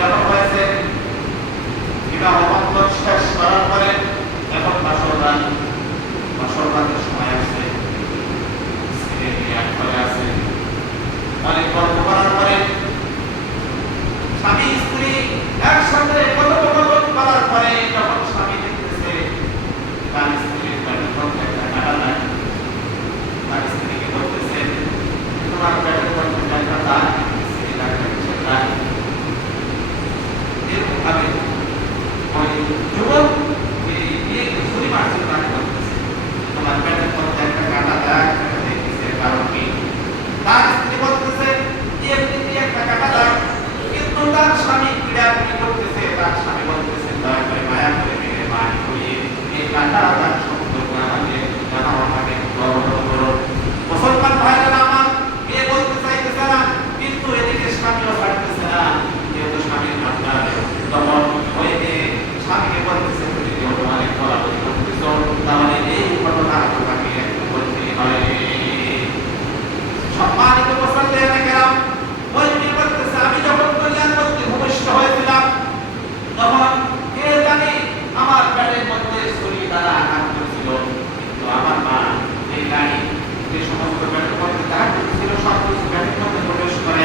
যখন হয়েছে বিবাহ বন্ধন শেষ করার পরে এখন বাসরবাদের সময় আসছে, স্ত্রী নিয়ে এক ঘরে আছে। অনেক গল্প করার পরে স্বামী স্ত্রী একসাথে কথোপকথন করার পরে যখন স্বামী দেখতেছে তার স্ত্রীর পেটের মধ্যে একটা কাটা নাই, তার স্ত্রীকে বলতেছে তোমার পেটের মধ্যে একটা দাগ, স্ত্রী ডাক্তার দাগ। এরকম ভাবে ওই যুবক ছুরি মারছিল, তাকে বলতেছে তোমার পেটের মধ্যে একটা কাটা দাগ, দেখতেছে কারণ কি? তার স্ত্রী বলতেছে এমনি একটা কাটা দাগ, কিন্তু তার স্বামী ক্রীড়াপতি করতেছে। তার স্বামী বলতেছে দয়া করে মায়া করে মেরে মানি করিয়ে এই কাটা দাগ শব্দ আমাকে জানাও, আমাকে গ্রহণ করো। মুসলমান ভাইরা আমার, বিয়ে বলতে চাইতেছে না, কিন্তু এদিকে স্বামীও ছাড়তেছে না, যেহেতু স্বামীর কান্না। তখন ওই মেয়ে স্বামীকে বলতেছে তুমি অনেক বলাবলি করতেছ, তাহলে এই ঘটনা তোমাকে একটু বলতে হয়। সম্মানিত মুসলমান কেরাম, ওই মেয়ে বলতেছে আমি যখন দুনিয়ার মধ্যে ভূমিষ্ঠ হয়েছিলাম তখন কে জানি আমার পেটের মধ্যে ছুরি দ্বারা আঘাত করেছিল, কিন্তু আমার মা এই নারী যে সমস্ত পেটের মধ্যে আঘাত করেছিল সব কিছু পেটের মধ্যে প্রবেশ করে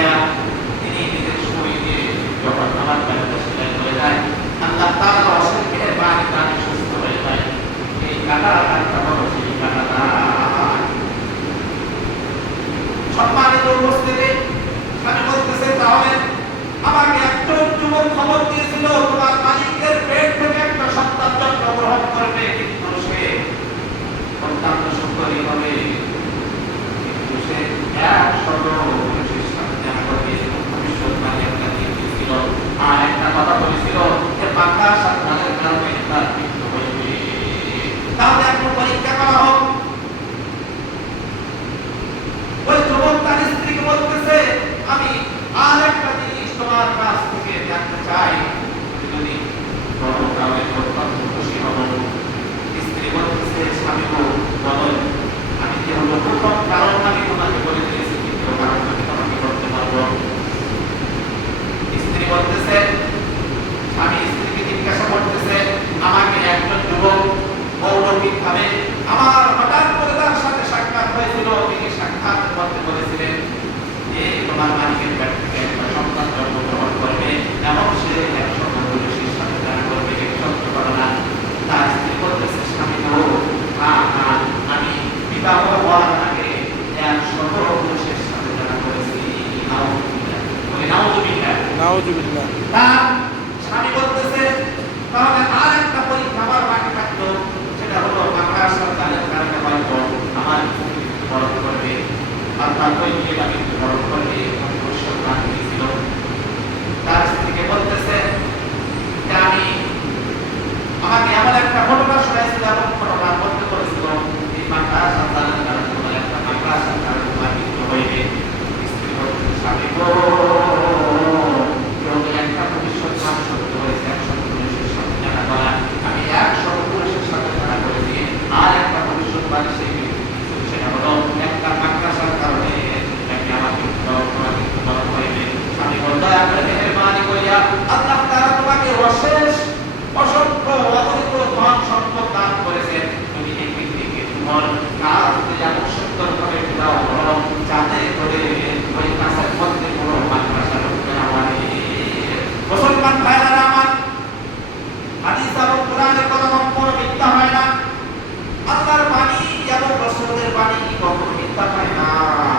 তিনি নিজের ছুরি দিয়ে যখন আমার পেটে সেলাই করে যায়, আল্লাহ তাআলা অসংখ্য বাণী প্রাণী সুস্থ হয়ে যায়। এই কাটা আঘাতটা হলো সেই কাটাটা। সম্মানিত উপস্থিতি, আমি বলতেছি তাহলে আমাকে একজন যুবক খবর দিয়েছিল তোমার মালিকের পেট থেকে একটা সন্তান জন্মগ্রহণ করবে, কিন্তু সে অত্যন্ত সুন্দরী হবে, কিন্তু সে ১০০ সাথে আমাকে ভবিষ্যৎবাণী একটা দিয়ে দিয়েছিল, আর একটা কথা বলেছিল যে পাকা সন্তানের কারণে তার মৃত্যু হইবে। তাহলে একটু পরীক্ষা করা হোক। ওই যুবক তার স্ত্রীকে বলতেছে আমি আর একটা জিনিস তোমার কাছ থেকে জানতে চাই, যদি বলো তাহলে অত্যন্ত খুশি হব। স্ত্রী বলতেছে স্বামী বলো, আমি যেহেতু প্রথম কারণ আমি তোমাকে বলে দিয়েছি, দ্বিতীয় কারণ আমি তোমাকে করতে পারবো। স্ত্রী বলতেছে, স্বামী স্ত্রীকে জিজ্ঞাসা করতেছে আমাকে একজন যুবক মৌলবিক ভাবে আমার হঠাৎ করে তার সাথে সাক্ষাৎ হয়েছিল, তিনি সাক্ষাৎ করতে বলেছিলেন যে তোমার মালিকের পেট থেকে একটা সন্তান জন্মগ্রহণ করবে এবং সে ১০০ পুরুষের সাথে দেখা করবে, এই সত্য ঘটনা। তার স্ত্রী বলতেছে স্বামী আমি বিবাহ হওয়ার আগে ১০০ পুরুষের সাথে দেখা করেছি। নাউজুবিল্লাহ। তার স্বামী বলতেছে তাহলে আর একটা পরীক্ষা আমার বাকি থাকতো, সেটা হলো আমার সন্তানের কারণে হয়তো আমার বরণ করবে, অর্থাৎ ওই মেয়েটা কিন্তু বরণ করবে, এবং ভবিষ্যৎবাণ দিয়েছিল। তার স্ত্রীকে বলতেছে যে আমি আমাকে এমন একটা ঘটনা শোনাইছিল, এমন ঘটনা বলতে করেছিল এই মাতা সন্তানের কারণে তোমার একটা মাতা সন্তানের তোমার মৃত্যু হইবে। স্ত্রী বলতেছে স্বামী একটা ভবিষ্যৎবাণ সত্য হয়েছে, ১০০ পুরুষের সাথে দেখা করা, আমি ১০০ পুরুষের সাথে দেখা করেছি, আর একটা ভবিষ্যৎবাণী সেই সেটা হলো একটা মাদ্রাসার কারণে নাকি আমার মৃত্যুবরণ হইবে। স্বামী বলল দয়া করে মেহেরবানি করিয়া আল্লাহ তাআলা তোমাকে অশেষ অসংখ্য অগণিত ধন সম্পদ দান করেছেন, তুমি এই পৃথিবীকে তোমার কাজ